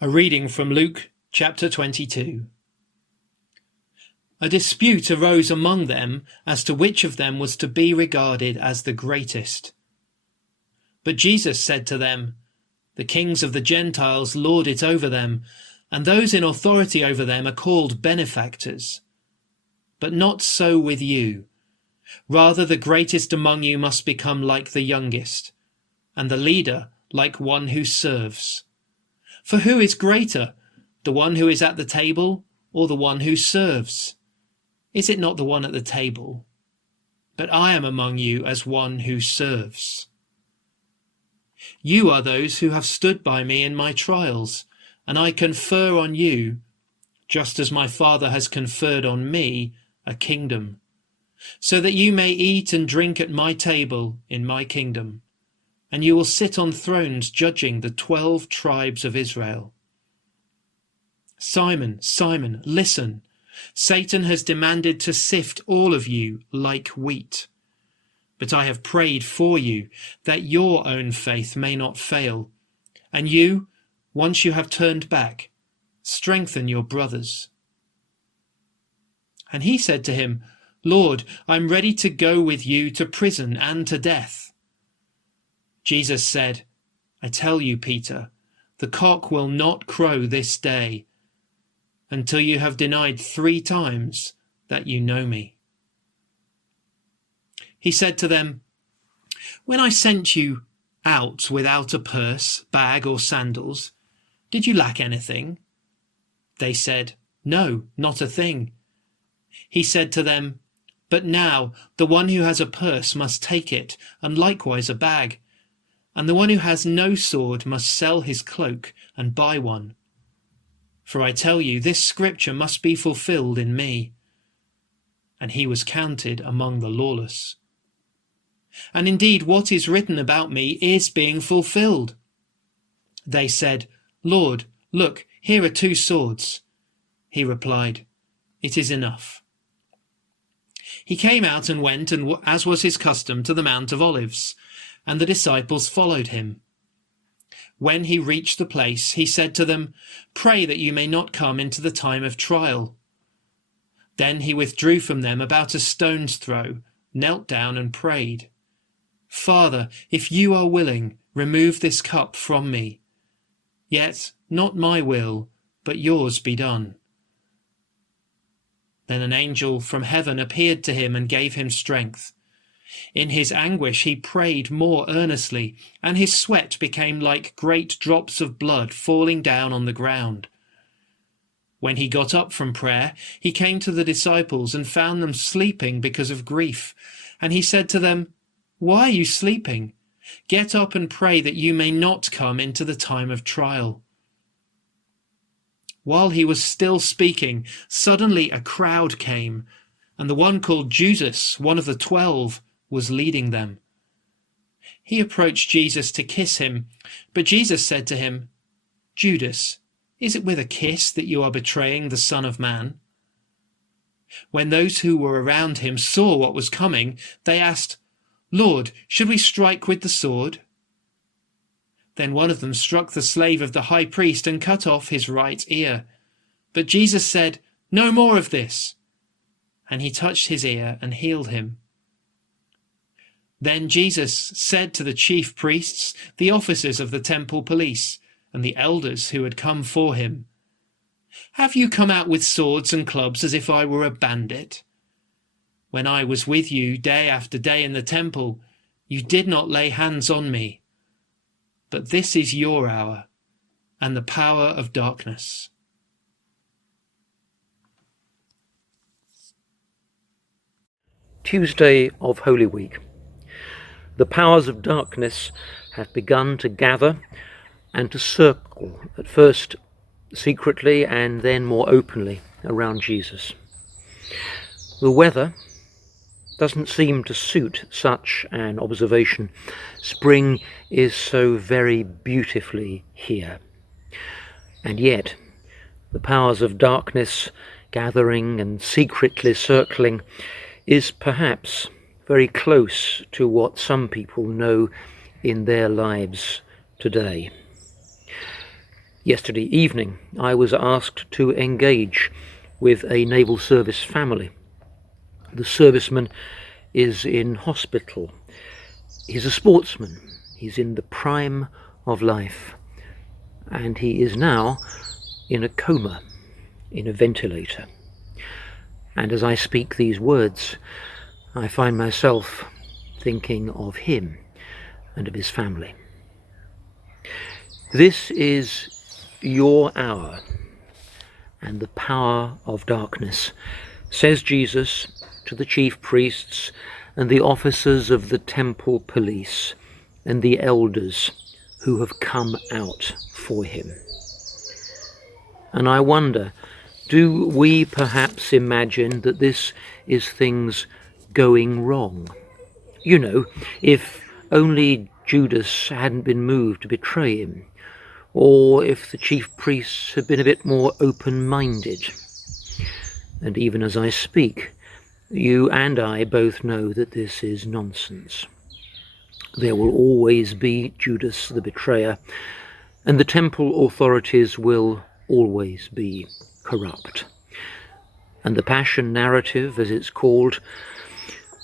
A reading from Luke chapter 22. A dispute arose among them as to which of them was to be regarded as the greatest. But Jesus said to them, "The kings of the Gentiles lord it over them, and those in authority over them are called benefactors. But not so with you. Rather, the greatest among you must become like the youngest, and the leader like one who serves. For who is greater, the one who is at the table or the one who serves? Is it not the one at the table? But I am among you as one who serves. You are those who have stood by me in my trials, and I confer on you, just as my Father has conferred on me, a kingdom, so that you may eat and drink at my table in my kingdom, and you will sit on thrones judging the 12 tribes of Israel. Simon, Simon, listen. Satan has demanded to sift all of you like wheat. But I have prayed for you, that your own faith may not fail. And you, once you have turned back, strengthen your brothers." And he said to him, "Lord, I'm ready to go with you to prison and to death." Jesus said, "I tell you, Peter, the cock will not crow this day until you have denied 3 times that you know me." He said to them, "When I sent you out without a purse, bag, or sandals, did you lack anything?" They said, "No, not a thing." He said to them, "But now the one who has a purse must take it, and likewise a bag, and the one who has no sword must sell his cloak and buy one. For I tell you, this scripture must be fulfilled in me." And he was counted among the lawless. And indeed, what is written about me is being fulfilled. They said, "Lord, look, here are 2 swords." He replied, "It is enough." He came out and went, and as was his custom, to the Mount of Olives, and the disciples followed him. When he reached the place, he said to them, "Pray that you may not come into the time of trial." Then he withdrew from them about a stone's throw, knelt down and prayed, "Father, if you are willing, remove this cup from me. Yet not my will, but yours be done." Then an angel from heaven appeared to him and gave him strength. In his anguish he prayed more earnestly, and his sweat became like great drops of blood falling down on the ground. When he got up from prayer, he came to the disciples and found them sleeping because of grief. And he said to them, "Why are you sleeping? Get up and pray that you may not come into the time of trial." While he was still speaking, suddenly a crowd came, and the one called Judas, one of the 12, was leading them. He approached Jesus to kiss him, but Jesus said to him, "Judas, is it with a kiss that you are betraying the Son of Man?" When those who were around him saw what was coming, they asked, "Lord, should we strike with the sword?" Then one of them struck the slave of the high priest and cut off his right ear. But Jesus said, "No more of this." And he touched his ear and healed him. Then Jesus said to the chief priests, the officers of the temple police, and the elders who had come for him, "Have you come out with swords and clubs as if I were a bandit? When I was with you day after day in the temple, you did not lay hands on me. But this is your hour and the power of darkness." Tuesday of Holy Week. The powers of darkness have begun to gather and to circle, at first secretly and then more openly, around Jesus. The weather doesn't seem to suit such an observation. Spring is so very beautifully here. And yet, the powers of darkness gathering and secretly circling is perhaps very close to what some people know in their lives today. Yesterday evening, I was asked to engage with a naval service family. The serviceman is in hospital. He's a sportsman. He's in the prime of life. And he is now in a coma, in a ventilator. And as I speak these words, I find myself thinking of him and of his family. This is your hour and the power of darkness, says Jesus to the chief priests and the officers of the temple police and the elders who have come out for him. And I wonder, do we perhaps imagine that this is things going wrong? You know, if only Judas hadn't been moved to betray him, or if the chief priests had been a bit more open-minded. And even as I speak, you and I both know that this is nonsense. There will always be Judas the betrayer, and the temple authorities will always be corrupt. And the passion narrative, as it's called,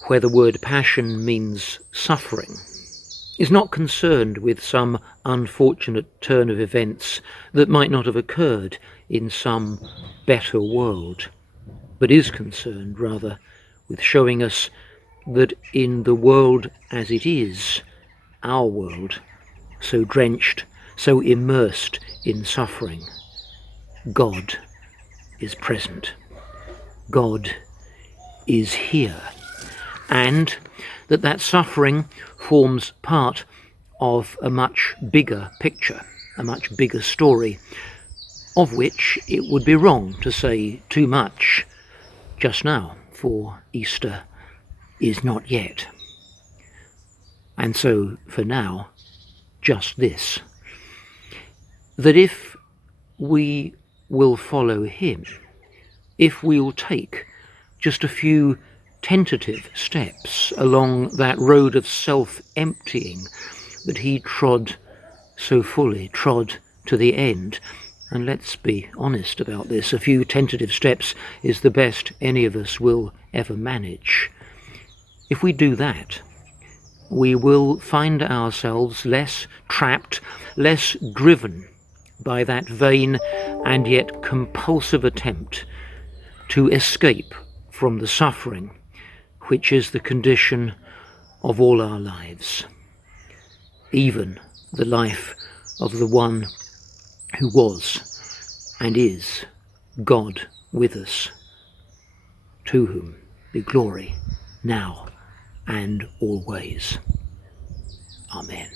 where the word passion means suffering, is not concerned with some unfortunate turn of events that might not have occurred in some better world, but is concerned rather with showing us that in the world as it is, our world, so drenched, so immersed in suffering, God is present. God is here. And that suffering forms part of a much bigger picture, a much bigger story, of which it would be wrong to say too much just now, for Easter is not yet. And so, for now, just this, that if we will follow him, if we'll take just a few tentative steps along that road of self-emptying that he trod so fully, trod to the end. And let's be honest about this, a few tentative steps is the best any of us will ever manage. If we do that, we will find ourselves less trapped, less driven by that vain and yet compulsive attempt to escape from the suffering which is the condition of all our lives, even the life of the one who was and is God with us, to whom be glory now and always. Amen.